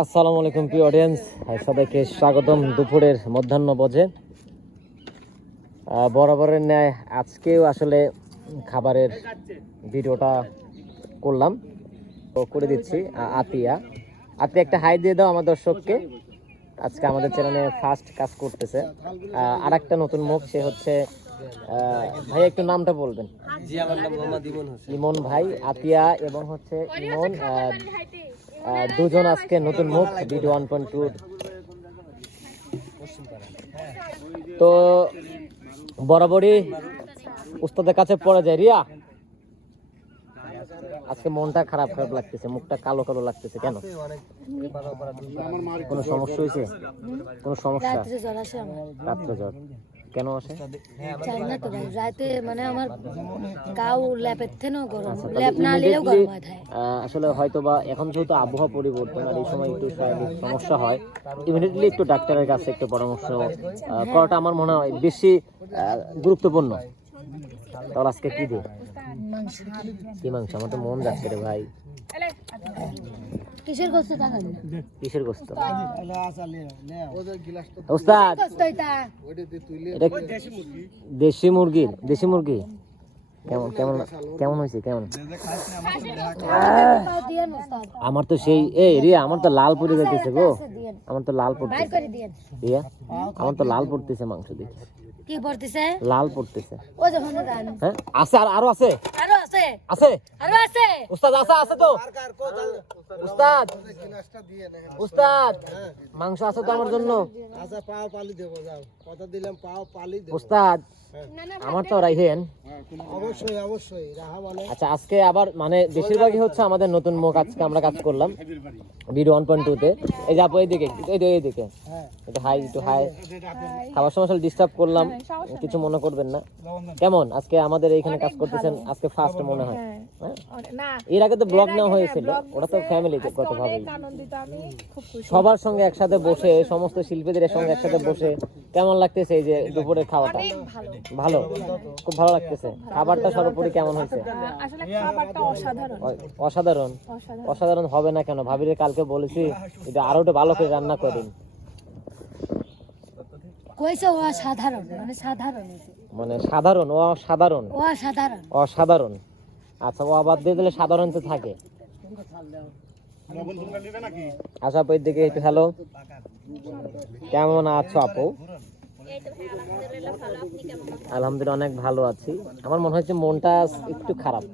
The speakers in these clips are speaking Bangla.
আসসালামু আলাইকুম প্রিয় অডিয়েন্স সবাইকে স্বাগতম দুপুরের মধ্যাহ্ন বজে বরাবরের ন্যায় আজকেও আসলে খাবারের ভিডিওটা করলাম। তো করে দিচ্ছি আতিয়া। আতিয়া একটা হাই দিয়ে দাও আমার দর্শককে। আজকে আমাদের চ্যানেলে ফার্স্ট কাজ করতেছে। আর একটা নতুন মুখ সে হচ্ছে ভাই একটু নামটা বলবেন। জি আমার নাম মোহাম্মদ ইমন হোসেন। ইমন ভাই আতিয়া এবং হচ্ছে ইমন দুজন আজকে নতুন মুখ ভিডিও ওয়ান পয়েন্ট টু। তো বরাবরই উস্তাদের কাছে পড়ে যায় রিয়া। আজকে মনটা খারাপ খারাপ লাগতেছে মুখটা কালো কালো লাগতেছে কেন? কোনো সমস্যা হয়েছে? কোনো সমস্যা? রাত্রে জ্বর। কেন আসে? জানি না তো ভাই রাতে মানে আমার গাও ল্যাপের থেকেও গরম ল্যাপ না নিলেও গরম হয় আসলে হয়তো বা এখন যেহেতু আবহাওয়া পরিবর্তন আর এই সময় একটু শারীরিক সমস্যা হয় ইমিডিয়েটলি একটু ডাক্তারের কাছে একটু পরামর্শ করাটা আমার মনে হয় বেশি আহ, গুরুত্বপূর্ণ। তাহলে আজকে কি মাংস কি মাংস? আমার তো মন যাচ্ছে রে ভাই। কিসের কিসের গোস্ত? ওস্তাদ দেশি মুরগির দেশি মুরগি। কেমন কেমন কেমন হয়েছে কেমন? আমার তো সেই এই রিয়া আমার তো লাল পড়ে যাইতেছে গো। আমার তো লাল পড়তেছে। রিয়া আমার তো লাল পড়তেছে মাংস দেখি। কি পড়তেছে? লাল পড়তেছে। ও যখন হ্যাঁ? আছে আর আরও আছে? আরও আছে? আছে? আরও আছে? উস্তাদ আছে আছে তো? উস্তাদ উস্তাদ মাংস আছে তো আমার জন্য? আচ্ছা পাও পালি দেবো যাও। কথা দিলাম পাও পালি দেবো। উস্তাদ আমার তো রাইহেন অবশ্যই অবশ্যই রাহা আচ্ছা আজকে আবার মানে বেশিরভাগই হচ্ছে আমাদের নতুন মুখ আজকে আমরা কাজ করলাম। ভিডিও ওয়ান পয়েন্ট টুতে এই যে আপু এইদিকে এই হ্যাঁ। একটু হাই একটু হাই খাবার সময় ডিস্টার্ব করলাম। কিছু মনে করবেন না। কেমন? আজকে আমাদের এইখানে কাজ করতেছেন আজকে ফার্স্ট মনে হয়। হ্যাঁ? এর আগে তো ব্লগ নেওয়া হয়েছিল। ওটা তো ফ্যামিলি কত ভাবে অনেক আনন্দিত আমি খুব খুশি। সবার সঙ্গে একসাথে বসে সমস্ত শিল্পীদের সঙ্গে একসাথে বসে কেমন লাগতেছে এই যে দুপুরের খাওয়াটা? ভালো। খুব ভালো লাগতেছে। খাবারটা সর্বোপরি কেমন হয়েছে? অসাধারণ। অসাধারণ। অসাধারণ। অসাধারণ হবে না কেন? ভাবিরে কালকে বলেছি এটা আরও একটু ভালো করে রান্না করেন কইছে ও সাধারণ মানে সাধারণ। মানে সাধারণ ও সাধারণ ও সাধারণ। অসাধারণ। আচ্ছা ও আবার দিয়ে দিলে সাধারণ তো থাকে। আচ্ছা আপু দিকে একটু হ্যালো কেমন আছো আপু? আলহামদুলিল্লাহ অনেক ভালো আছি। আমার মনে হচ্ছে মনটা একটু খারাপ।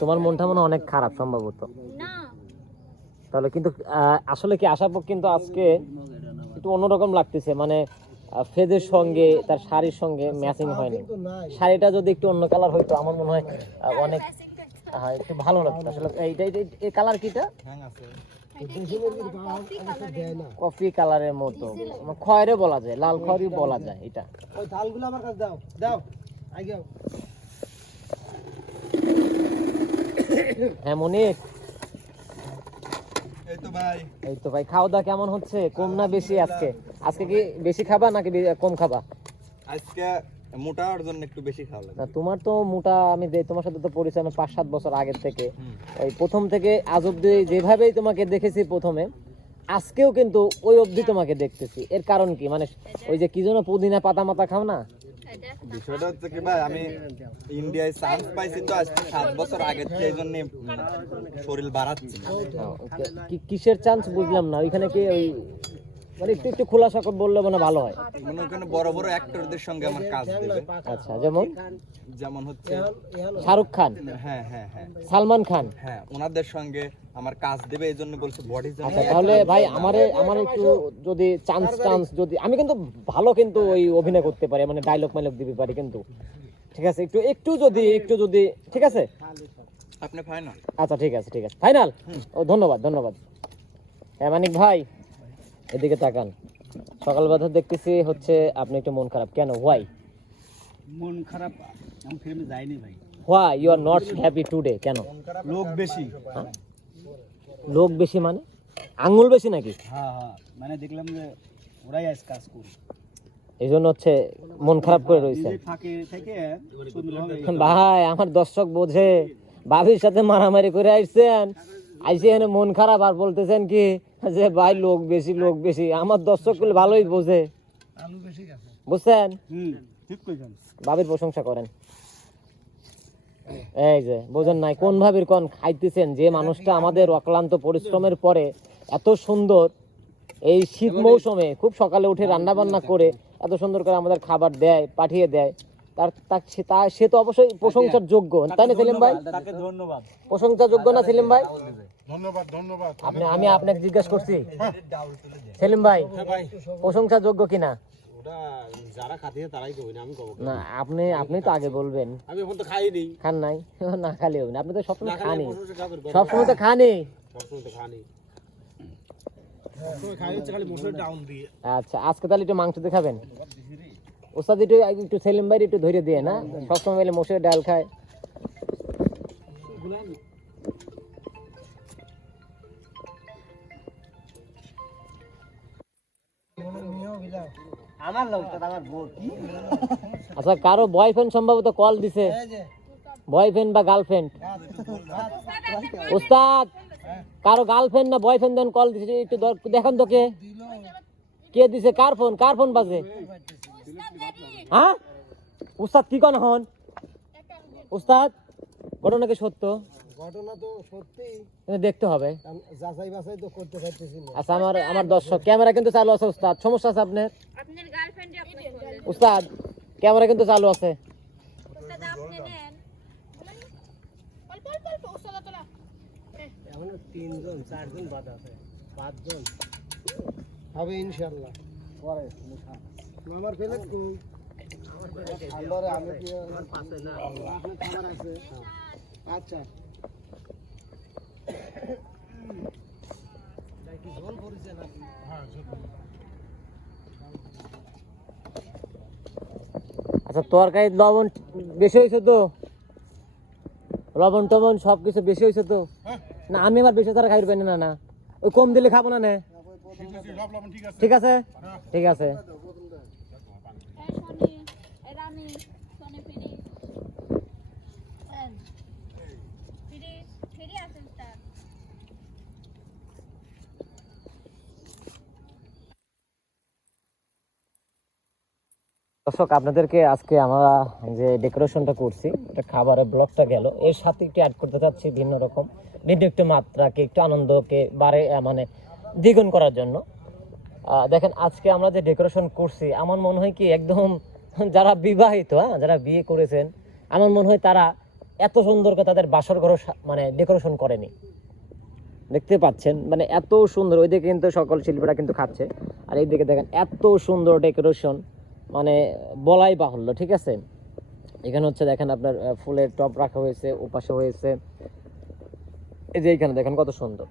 তোমার মনটা মনে অনেক খারাপ সম্ভবত। তাহলে কিন্তু আসলে কি আশাপক কিন্তু আজকে একটু অন্যরকম লাগতেছে মানে ফেজের সঙ্গে তার শাড়ির সঙ্গে ম্যাচিং হয়নি। শাড়িটা যদি একটু অন্য কালার হইতো আমার মনে হয় অনেক হ্যাঁ একটু ভালো লাগতো। আসলে এইটা এই কালার কিটা? কফি কালারের মতো। খয়েরে বলা যায় লাল খয়েরই বলা যায় এটা। ওই ঢালগুলো আমার কাছে দাও দাও আগে। হ্যাঁ মনিক এই তো ভাই খাওয়া দাওয়া কেমন হচ্ছে? কম না বেশি আজকে? আজকে কি বেশি খাবা নাকি কম খাবা? আজকে মোটা জন্য একটু বেশি খাওয়া তোমার তো মোটা আমি যে তোমার সাথে তো পরিচয় আমার পাঁচ সাত বছর আগের থেকে। ওই প্রথম থেকে আজ অব্দি যেভাবেই তোমাকে দেখেছি প্রথমে আজকেও কিন্তু ওই অবধি তোমাকে দেখতেছি। এর কারণ কি? মানে ওই যে কি যেন পুদিনা পাতা মাতা খাও না? বিষয়টা হচ্ছে কি ভাই, আমি ইন্ডিয়ায় চান্স পাইছি তো আজকে সাত বছর থেকে এই জন্য শরীর বাড়াচ্ছি কিসের চান্স বুঝলাম না, ওইখানে কি ওই মানে একটু একটু খোলাসা বললে মানে ভালো হয়। মনে করেন বড় বড় অ্যাক্টরদের সঙ্গে আমার কাজ দেবে। আচ্ছা যেমন? যেমন হচ্ছে শাহরুখ খান। হ্যাঁ হ্যাঁ হ্যাঁ। সালমান খান। হ্যাঁ ওনাদের সঙ্গে আমার কাজ দেবে এই জন্য বলছে বডি আচ্ছা তাহলে ভাই আমারে আমার একটু যদি চান্স চান্স যদি আমি কিন্তু ভালো কিন্তু ওই অভিনয় করতে পারি মানে ডায়লগ মাইলগ দিতে পারি কিন্তু। ঠিক আছে একটু একটু যদি একটু যদি ঠিক আছে? আপনি ফাইনাল আচ্ছা ঠিক আছে ঠিক আছে। ফাইনাল ও ধন্যবাদ ধন্যবাদ। হ্যাঁ মানিক ভাই। এদিকে তাকান। সকালবেলা দেখতেছি হচ্ছে আপনি একটু মন খারাপ। কেন? হোয়াই মন খারাপ আমি ফিল্মে যাইনি ভাই। Why you are not happy today কেন? লোক বেশি। লোক বেশি মানে? আঙ্গুল বেশি নাকি? হ্যাঁ হ্যাঁ। মানে দেখলাম যে ওরাই আজ কাজ করি। এই জন্য হচ্ছে মন খারাপ করে রয়েছে ফাঁকে ভাই আমার দর্শক বোঝে। ভাবির সাথে মারামারি করে আসছেন। আইসি এখানে মন খারাপ আর বলতেছেন কি যে ভাই লোক বেশি লোক বেশি। আমার দর্শকগুলো ভালোই বোঝে। বুঝছেন? ভাবির প্রশংসা করেন। এই যে বোঝেন নাই কোন ভাবির কোন খাইতেছেন? যে মানুষটা আমাদের অক্লান্ত পরিশ্রমের পরে এত সুন্দর এই শীত মৌসুমে খুব সকালে উঠে রান্না বান্না করে এত সুন্দর করে আমাদের খাবার দেয় পাঠিয়ে দেয়। তার সে- তা সে তো অবশ্যই প্রশংসার যোগ্য তাই না সেলিম ভাই? ধন্যবাদ। প্রশংসা যোগ্য না সেলিম ভাই? ধন্যবাদ ধন্যবাদ। আপনি আমি আপনাকে জিজ্ঞেস করছি। সেলিম ভাই প্রশংসা যোগ্য কিনা? যারা খাতে তারাই না আমি না আপনি আপনি তো আগে বলবেন। আমি এখন তো খাইনি। খান নাই? না খালি হবে না আপনি তো সবসময় খানি সবসময় তো খানি সবসময় তো খানি খাই আচ্ছা আজকে তাহলে একটু মাংস দিয়ে খাবেন? ওস্তাদ একটু একটু সেলিম একটু ধরে দিয়ে, না? সবসময় মিলে মসুরের ডাল খায়। আচ্ছা কারও বয়ফ্রেন্ড সম্ভবত কল দিছে। বয়ফ্রেন্ড বা গার্লফ্রেন্ড উস্তাদ কারও গার্লফ্রেন্ড না বয়ফ্রেন্ড কল দিছে একটু দেখেন তো কে। কে দিছে? কার ফোন কার ফোন বাজে? হ্যাঁ উস্তাদ কি কোন হন? উস্তাদ ঘটনা কি সত্য? ঘটনা তো সত্যি। দেখতে হবে। যাচাই বাছাই তো করতে পারতেছি না। আচ্ছা আমার আমার দর্শক ক্যামেরা কিন্তু চালু আছে উস্তাদ। সমস্যা আছে আপনার? আপনার গার্লফ্রেন্ডে আপনি উস্তাদ ক্যামেরা কিন্তু চালু আছে। ওটা আপনি নেন। অল্প অল্প অল্প ওসলা তোলা এখনও তিনজন চারজন বাদ আছে। পাঁচজন। হবে ইনশাল্লাহ পরে আমার প্লেট আচ্ছা আচ্ছা তরকারি লবণ বেশি হয়েছে তো? লবণ টবণ সব কিছু বেশি হয়েছে তো? না আমি আবার বেশি তারা পারি না না ওই কম দিলে খাব না নে? ঠিক আছে? ঠিক আছে এই শনি এই রানী শনি ফিরি ফিরি ফিরি আছেন স্যার দর্শক, আপনাদেরকে আজকে আমরা যে ডেকোরেশনটা করছি, এটা খাবারের ব্লগটা গেল। এর সাথে একটু অ্যাড করতে চাচ্ছি ভিন্ন রকম। ভিন্ন একটু মাত্রাকে, একটু আনন্দকে বাড়ে মানে দ্বিগুণ করার জন্য। দেখেন, আজকে আমরা যে ডেকোরেশন করছি, আমার মনে হয় কি একদম যারা বিবাহিত হ্যাঁ যারা বিয়ে করেছেন, আমার মনে হয় তারা এত সুন্দর করে তাদের বাসর ঘর মানে ডেকোরেশন করেনি। দেখতে পাচ্ছেন মানে এত সুন্দর, ওইদিকে কিন্তু সকল শিল্পীরা কিন্তু খাচ্ছে। আর এইদিকে দেখেন, এত সুন্দর ডেকোরেশন মানে বলাই বাহুল্য, ঠিক আছে? এখানে হচ্ছে দেখেন আপনার ফুলের টপ রাখা হয়েছে, ওপাশে হয়েছে। এই যে এইখানে দেখেন কত সুন্দর।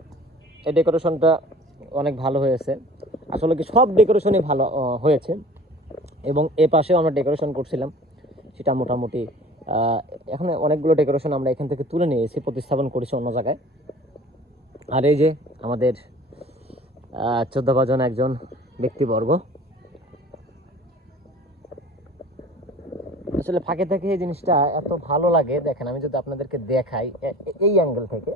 এই ডেকোরেশনটা অনেক ভালো হয়েছে। আসলে কি সব ডেকোরেশনই ভালো হয়েছে। এবং এ পাশেও আমরা ডেকোরেশন করছিলাম। সেটা মোটামুটি এখন অনেকগুলো ডেকোরেশন আমরা এখান থেকে তুলে নিয়ে এসে প্রতিস্থাপন করেছি অন্য জায়গায়। আর এই যে আমাদের চোদ্দ জন একজন ব্যক্তিবর্গ। আসলে ফাঁকে থেকে এই জিনিসটা এত ভালো লাগে, দেখেন আমি যদি আপনাদেরকে দেখাই এই অ্যাঙ্গেল থেকে।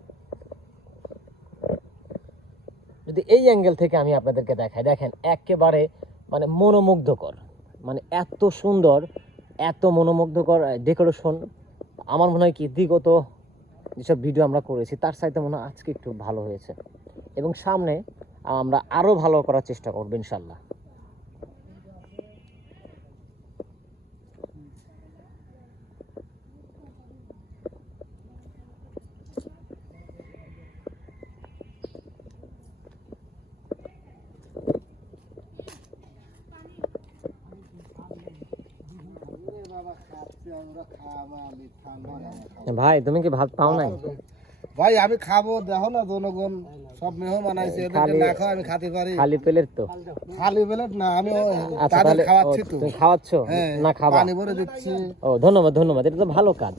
যদি এই অ্যাঙ্গেল থেকে আমি আপনাদেরকে দেখাই, দেখেন একেবারে মানে মনোমুগ্ধকর মানে এত সুন্দর, এত মনোমুগ্ধকর ডেকোরেশন আমার মনে হয় কি, বিগত যেসব ভিডিও আমরা করেছি, তার চাইতে মনে হয় আজকে একটু ভালো হয়েছে। এবং সামনে আমরা আরও ভালো করার চেষ্টা করব, ইনশাল্লাহ বাবা খাচ্ছি আমরা খাব আমি ঠান্ডা ভাই তুমি কি ভাত পাও নাই? ভাই আমি খাব দেখো না জনগণ সব মেহমান আইছে এদেরকে না খাও আমি খাতে পারি। খালি পেলের তো? খালি প্লেট না আমি আচ্ছা তাদের তাহলে খাওয়াচ্ছি তো। তুমি খাওয়াচ্ছ? হ্যাঁ না খাবা? পানি ভরে দিচ্ছি। ও ধন্যবাদ ধন্যবাদ এটা তো ভালো কাজ।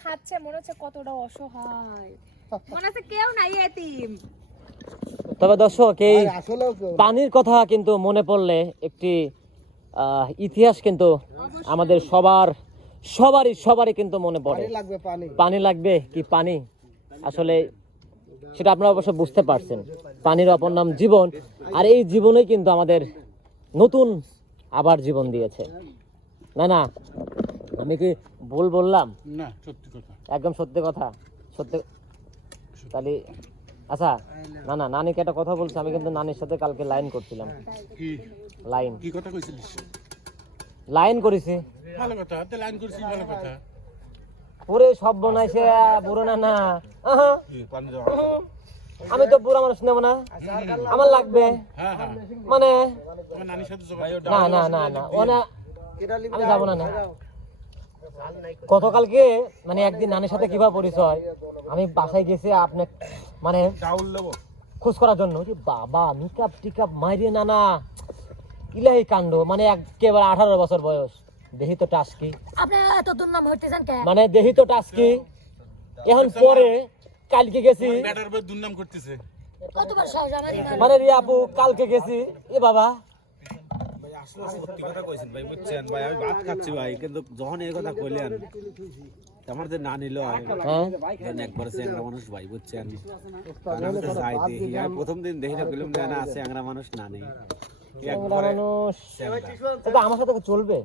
খাচ্ছে মনে হচ্ছে কতটা অসহায়। মনে হচ্ছে কেউ নাই এতিম। তবে দর্শক এই। পানির কথা কিন্তু মনে পড়লে একটি আহ, ইতিহাস কিন্তু আমাদের সবার সবারই সবারই কিন্তু মনে পড়ে। পানি লাগবে পানি। পানি লাগবে কি পানি? আসলে সেটা আপনারা অবশ্য বুঝতে পারছেন। পানির অপর নাম জীবন আর এই জীবনেই কিন্তু আমাদের নতুন আবার জীবন দিয়েছে। না না আমি কি ভুল বললাম? না সত্যি কথা। একদম সত্যি কথা সত্যি তাহলে আচ্ছা না না নানিকে একটা কথা বলছি আমি কিন্তু নানির সাথে কালকে লাইন করছিলাম। লাইন। কি কথা কইছিলিস? লাইন করেছি। ভালো কথা লাইন করছিস ভালো কথা। পুরে সব বনাইছে বুড়ো না না। আমি তো বুড়া মানুষ নেব না। আমার লাগবে। হ্যাঁ হ্যাঁ। মানে না না না না। আমি যাব না না। গতকালকে মানে একদিন নানির সাথে কীভাবে পরিচয়? আমি বাসায় গেছি আপনার মানে খোঁজ করার জন্য। যে বাবা মিকাপ টিকাপ মাইরে না না ইলাহি কাণ্ড মানে একেবারে আঠারো বছর বয়স। দেহি তো টাস্কি। আপনি এত দুর্নাম হইতেছেন কে? মানে দেহি তো টাস্কি। এখন পরে কালকে গেছি। ব্যাটার বই দুর্নাম করতেছে। কতবার সাহস আমার মানে রিয়া আপু কালকে গেছি। এ বাবা। সত্যি কথা কইছেন ভাই বুঝছেন? ভাই আমি ভাত খাচ্ছি ভাই কিন্তু যখন এই কথা কইলেন আমার যে না নিল হ্যাঁ? একবার চ্যাংরা মানুষ ভাই বুঝছেন? আমি তো যাই দেখি প্রথম দিন দেখি না না চ্যাংরা মানুষ না নেই। আমার সাথে চলবে?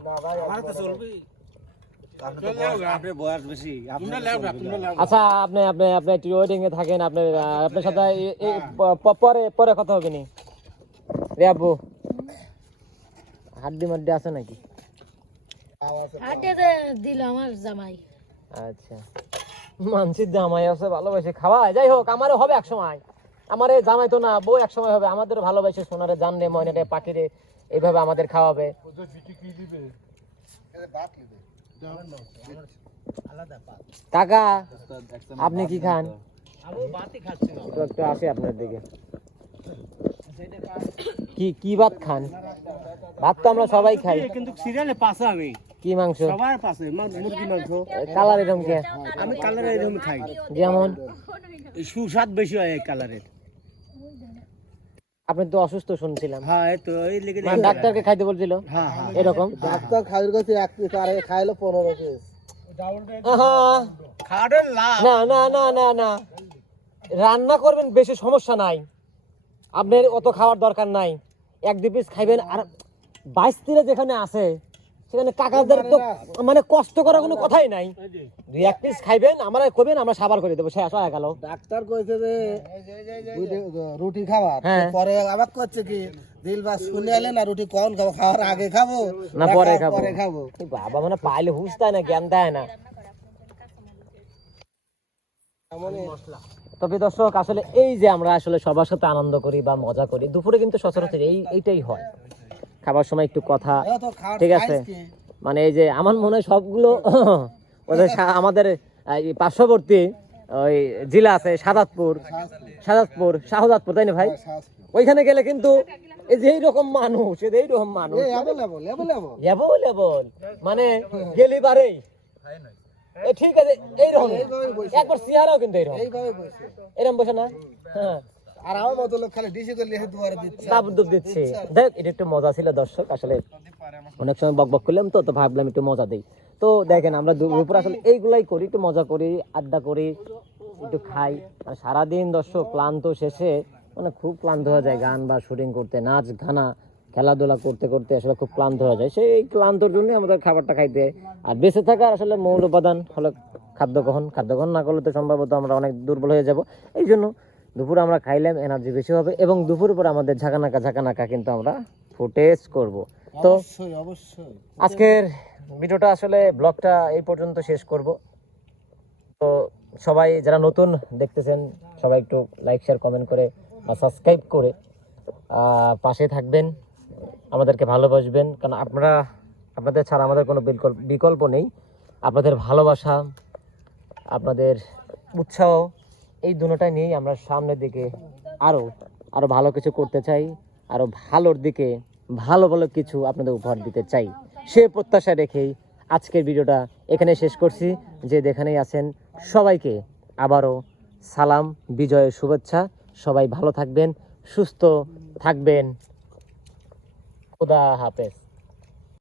আপনার বয়স বেশি তোমরা আপনার লেও না তোমরা লেও আচ্ছা আপনি আপনি আপনি একটু ওয়েটিং এ থাকেন আপনার আপনার সাথে প- পরে পরে কথা হবে নি। রে আব্বু হাড্ডি মাড্ডি আছে নাকি? দিল আমার জামাই। আচ্ছা। মানসির জামাই আছে ভালোবাসে খাওয়া যাই হোক আমারও হবে এক সময়। আমারে জামাই তো না বউ এক সময় হবে আমাদের ভালোবাসে সোনারে জানলে ময়নারে পাখিরে এইভাবে আমাদের খাওয়াবে। কাকা আপনি কি খান? একটু আসে আপনার দিকে। কি কি ভাত খান? ভাত তো আমরা সবাই খাই। কিন্তু সিরিয়ালে পাশে আমি কি মাংস? সবার পাশে মুরগি মাংস কালার এরকম কে? আমি কালার এরকম খাই। যেমন? সুস্বাদ বেশি হয় এই কালারের। আপনি তো অসুস্থ শুনছিলাম। হ্যাঁ তো এই লেগে মানে ডাক্তারকে খাইতে বলছিল? হ্যাঁ হ্যাঁ। এরকম? ডাক্তার খাইর কাছে এক পিস আর খাইলো পনেরো পিস আহা, না না না না না। রান্না করবেন বেশি সমস্যা নাই। আপনার অত খাওয়ার দরকার নাই। এক দু পিস খাইবেন আর বাইশ তীরে যেখানে আছে সেখানে কাকাদের তো মানে কষ্ট করার কোনো কথাই নাই। দুই এক পিস খাইবেন আমরা কবেন আমরা সাবার করে দেবো। শেষ হয়ে গেল। ডাক্তার কইছে যে রুটি খাবার। হ্যাঁ। পরে আবার করছে কি দিল বাস শুনে এলে না রুটি কখন খাব খাওয়ার আগে খাব না পরে খাব। পরে খাব। এই বাবা মানে পাইলে হুশ দেয় না জ্ঞান দেয় না। তবে দর্শক আসলে এই যে আমরা আসলে সবার সাথে আনন্দ করি বা মজা করি দুপুরে কিন্তু সচরাচর এই এইটাই হয়। খাবার সময় একটু কথা। ঠিক আছে? মানে এই যে আমার মনে হয় সবগুলো ওদের আমাদের পার্শ্ববর্তী ওই জেলা আছে সাদাতপুর। সাদাতপুর। শাহজাদপুর তাই না ভাই? ওইখানে গেলে কিন্তু এই যে এইরকম মানুষ এই যে এইরকম মানুষ। অ্যাভেলেবল মানে গেলি বারেই। ঠিক আছে এইরকম। একবার চেহারাও কিন্তু এইরকম। এরকম বসে। না? হ্যাঁ। আর আমার মতো লোক খালি ডিসি করলে দুয়ারে দিচ্ছে। দিচ্ছে। দেখ, এটা একটু মজা ছিল, দর্শক, আসলে অনেক সময় বক বক করলাম তো তো ভাবলাম একটু মজা দিই। তো দেখেন, আমরা দুপুর আসলে এইগুলাই করি, একটু মজা করি, আড্ডা করি, একটু খাই। আর সারাদিন, দর্শক, ক্লান্ত শেষে মানে খুব ক্লান্ত হয়ে যায় গান বা শুটিং করতে, নাচ, গানা, খেলাধুলা করতে করতে আসলে খুব ক্লান্ত হয়ে যায়। সেই ক্লান্তর জন্য আমাদের খাবারটা খাইতে। আর বেঁচে থাকার আসলে মূল উপাদান হলো খাদ্য গ্রহণ। খাদ্য গ্রহণ না করলে তো সম্ভবত আমরা অনেক দুর্বল হয়ে যাব। এই জন্য দুপুরে আমরা খাইলাম এনার্জি বেশি হবে এবং দুপুর পর আমাদের ঝাঁকানাকা ঝাঁকানাকা কিন্তু আমরা ফুটেজ করব। তো অবশ্যই অবশ্যই। আজকের ভিডিওটা আসলে ব্লগটা এই পর্যন্ত শেষ করব। তো সবাই যারা নতুন দেখতেছেন সবাই একটু লাইক শেয়ার কমেন্ট করে বা সাবস্ক্রাইব করে পাশে থাকবেন আমাদেরকে ভালোবাসবেন। কারণ আপনারা আপনাদের ছাড়া আমাদের কোনো বিকল্প বিকল্প নেই। আপনাদের ভালোবাসা আপনাদের উৎসাহ এই দুটোটাই নিয়েই আমরা সামনের দিকে আরও আরও ভালো কিছু করতে চাই আরও ভালোর দিকে ভালো ভালো কিছু আপনাদের উপহার দিতে চাই। সে প্রত্যাশা রেখেই আজকের ভিডিওটা এখানে শেষ করছি। যে যেখানেই আছেন, সবাইকে আবারও সালাম বিজয়ের শুভেচ্ছা। সবাই ভালো থাকবেন, সুস্থ থাকবেন। খুদা হাফেজ।